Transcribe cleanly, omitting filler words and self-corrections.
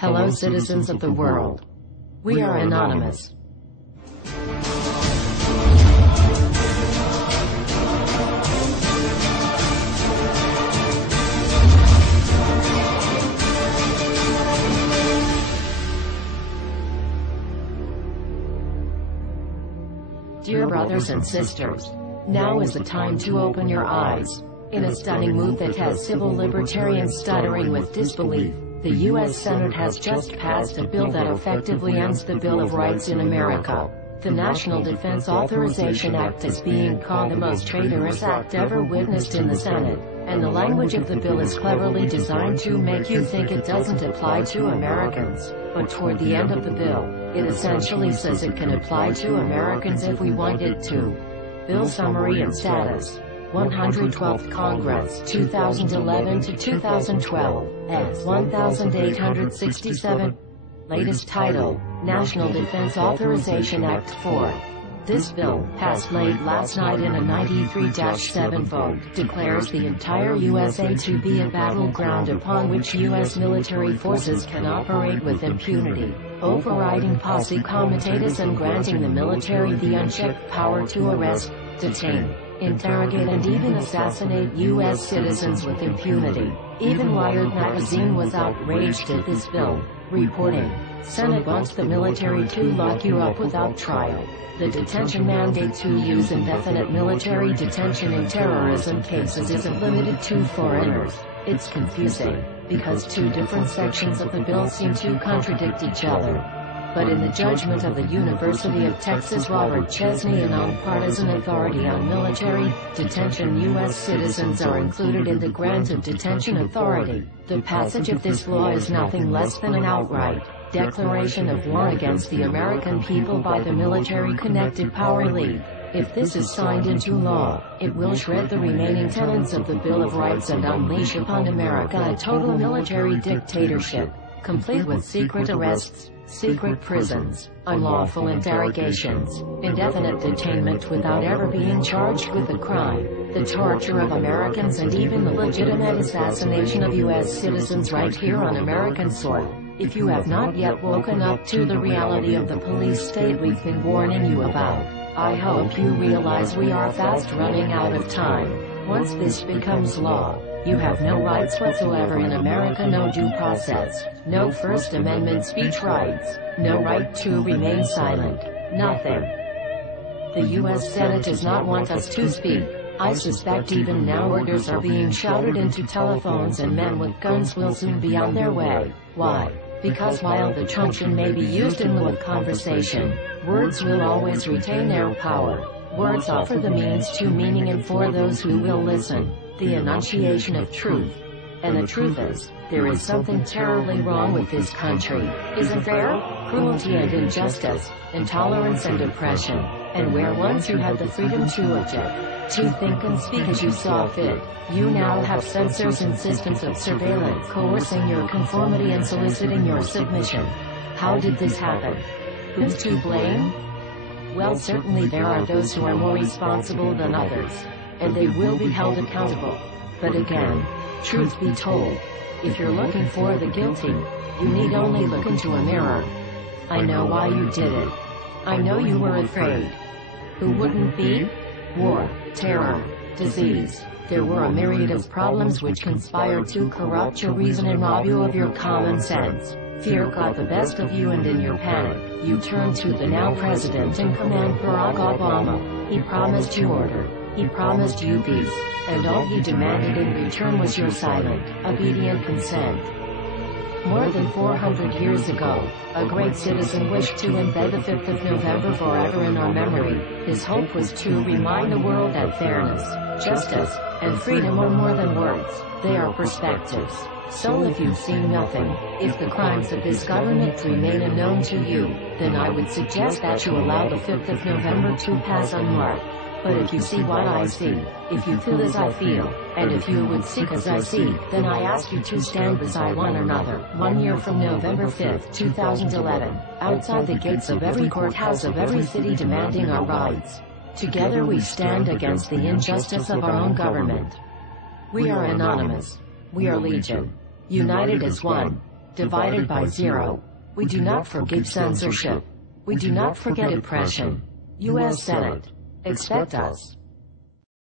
Hello, citizens of the world. We are anonymous. Dear brothers and sisters, now is the time to open your eyes. In a stunning move that has civil libertarians stuttering with disbelief, the U.S. Senate has just passed a bill that effectively ends the Bill of Rights in America. The National Defense Authorization Act is being called the most traitorous act ever witnessed in the Senate, and the language of the bill is cleverly designed to make you think it doesn't apply to Americans. But toward the end of the bill, it essentially says it can apply to Americans if we want it to. Bill summary and status. 112th Congress, 2011 to 2012, S. 1867. Latest title, National Defense Authorization Act 4. This bill, passed late last night in a 93-7 vote, declares the entire USA to be a battleground upon which U.S. military forces can operate with impunity, overriding posse comitatus and granting the military the unchecked power to arrest, detain, interrogate and even assassinate U.S. citizens with impunity. Even Wired magazine was outraged at this bill, reporting, Senate wants the military to lock you up without trial. The detention mandate to use indefinite military detention in terrorism cases isn't limited to foreigners. It's confusing, because two different sections of the bill seem to contradict each other. But in the judgment of the University of Texas Robert Chesney, a nonpartisan authority on military detention, U.S. citizens are included in the grant of detention authority. The passage of this law is nothing less than an outright declaration of war against the American people by the military-connected power league. If this is signed into law, it will shred the remaining tenets of the Bill of Rights and unleash upon America a total military dictatorship, complete with secret arrests, secret prisons, unlawful interrogations, indefinite detainment without ever being charged with a crime, the torture of Americans and even the legitimate assassination of U.S. citizens right here on American soil. If you have not yet woken up to the reality of the police state we've been warning you about, I hope you realize we are fast running out of time. Once this becomes law, you have no rights whatsoever in America, no due process, no First Amendment speech rights, no right to remain silent, nothing. The U.S. Senate does not want us to speak. I suspect even now orders are being shouted into telephones and men with guns will soon be on their way. Why? Because while the truncheon may be used in lieu of conversation, words will always retain their power. Words offer the means to meaning, and for those who will listen, the enunciation of truth. And the truth is, there is something terribly wrong with this country, isn't there? Cruelty and injustice, intolerance and oppression, and where once you had the freedom to object, to think and speak as you saw fit, you now have censors, insistence of surveillance, coercing your conformity and soliciting your submission. How did this happen? Who's to blame? Well, certainly there are those who are more responsible than others, and they will be held accountable. But again, truth be told, if you're looking for the guilty, you need only look into a mirror. I know why you did it. I know you were afraid. Who wouldn't be? War, terror, disease. There were a myriad of problems which conspired to corrupt your reason and rob you of your common sense. Fear got the best of you, and in your panic, you turned to the now president in command, Barrack Obama. He promised you order. He promised you peace, and all he demanded in return was your silent, obedient consent. More than 400 years ago, a great citizen wished to embed the 5th of November forever in our memory. His hope was to remind the world that fairness, justice, and freedom are more than words, they are perspectives. So if you've seen nothing, if the crimes of this government remain unknown to you, then I would suggest that you allow the 5th of November to pass unmarked. But if you see what I see, if you feel as I feel, and if you would seek as I seek, then I ask you to stand beside one another, 1 year from November 5th, 2011, outside the gates of every courthouse of every city, demanding our rights. Together we stand against the injustice of our own government. We are anonymous. We are legion. United as one. divided by 0. We do not forgive censorship. We do not forget oppression. U.S. Senate. Expect us.